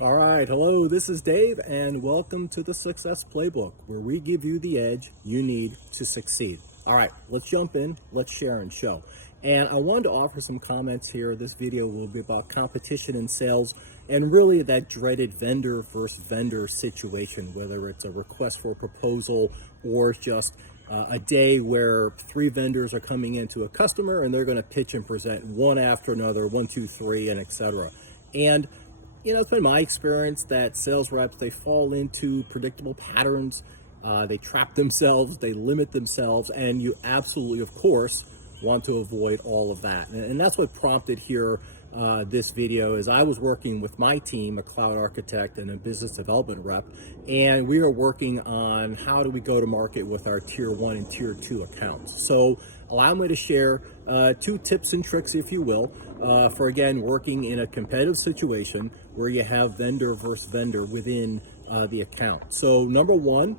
All right, hello, this is Dave, and welcome to the Success Playbook, where we give you the edge you need to succeed. All right, let's jump in, let's share and show. And I wanted to offer some comments here. This video will be about competition in sales and really that dreaded vendor versus vendor situation, whether it's a request for a proposal or it's just a day where three vendors are coming into a customer and they're going to pitch and present one after another, one, two, three, and etc. And it's been my experience that sales reps, they fall into predictable patterns. They trap themselves, they limit themselves, and you absolutely, of course, want to avoid all of that. And that's what prompted here this video is I was working with my team, a cloud architect and a business development rep, and we are working on how do we go to market with our tier 1 and tier 2 accounts. So allow me to share two tips and tricks, if you will, for again working in a competitive situation where you have vendor versus vendor within the account. So number one,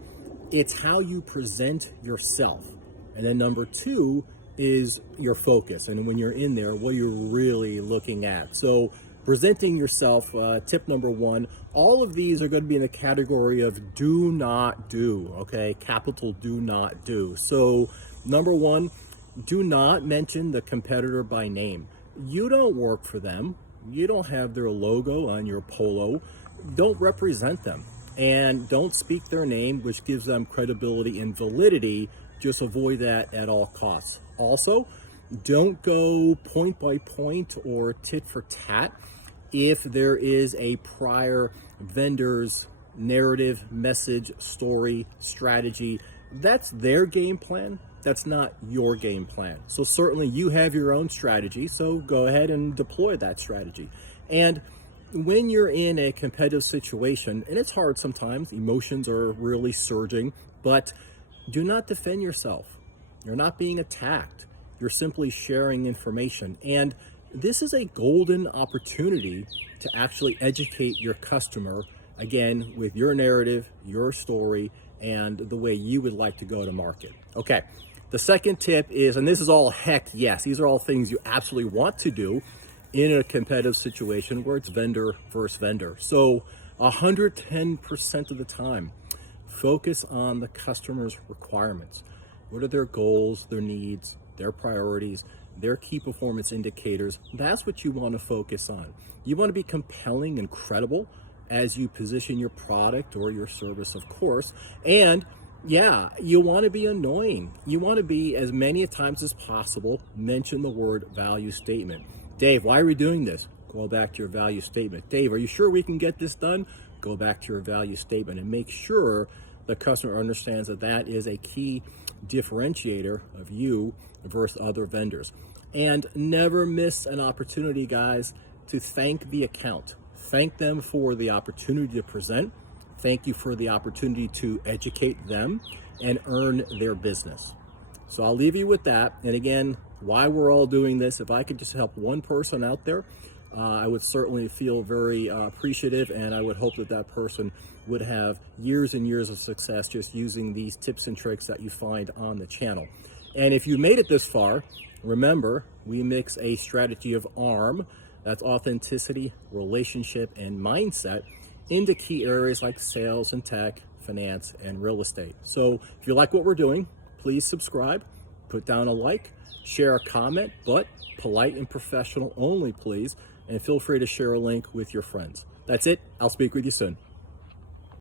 it's how you present yourself. And then number two is your focus. And when you're in there, what you're really looking at. So presenting yourself, tip number one, all of these are going to be in the category of do not do, okay? Capital do not do. So number one, do not mention the competitor by name. You don't work for them. You don't have their logo on your polo. Don't represent them. And don't speak their name, which gives them credibility and validity. Just avoid that at all costs. Also, don't go point by point or tit for tat if there is a prior vendor's narrative, message, story, strategy. That's their game plan. That's not your game plan. So certainly you have your own strategy, so go ahead and deploy that strategy. And when you're in a competitive situation, and it's hard sometimes, emotions are really surging, but do not defend yourself. You're not being attacked. You're simply sharing information. And this is a golden opportunity to actually educate your customer, again, with your narrative, your story, and the way you would like to go to market. Okay, the second tip is, and this is all heck yes, these are all things you absolutely want to do in a competitive situation where it's vendor versus vendor. So 110% of the time, focus on the customer's requirements. What are their goals, their needs, their priorities, their key performance indicators? That's what you want to focus on. You want to be compelling and credible as you position your product or your service, of course. And yeah, you want to be annoying. You want to be, as many times as possible, mention the word value statement. Dave, why are we doing this? Go back to your value statement. Dave, are you sure we can get this done? Go back to your value statement and make sure the customer understands that that is a key differentiator of you versus other vendors. And never miss an opportunity, guys, to thank the account. Thank them for the opportunity to present. Thank you for the opportunity to educate them and earn their business. So I'll leave you with that. And again, why we're all doing this, if I could just help one person out there, I would certainly feel very appreciative, and I would hope that that person would have years and years of success just using these tips and tricks that you find on the channel. And if you made it this far, remember, we mix a strategy of ARM, that's authenticity, relationship, and mindset, into key areas like sales and tech, finance, and real estate. So if you like what we're doing, please subscribe, put down a like, share a comment, but polite and professional only, please. And feel free to share a link with your friends. That's it. I'll speak with you soon.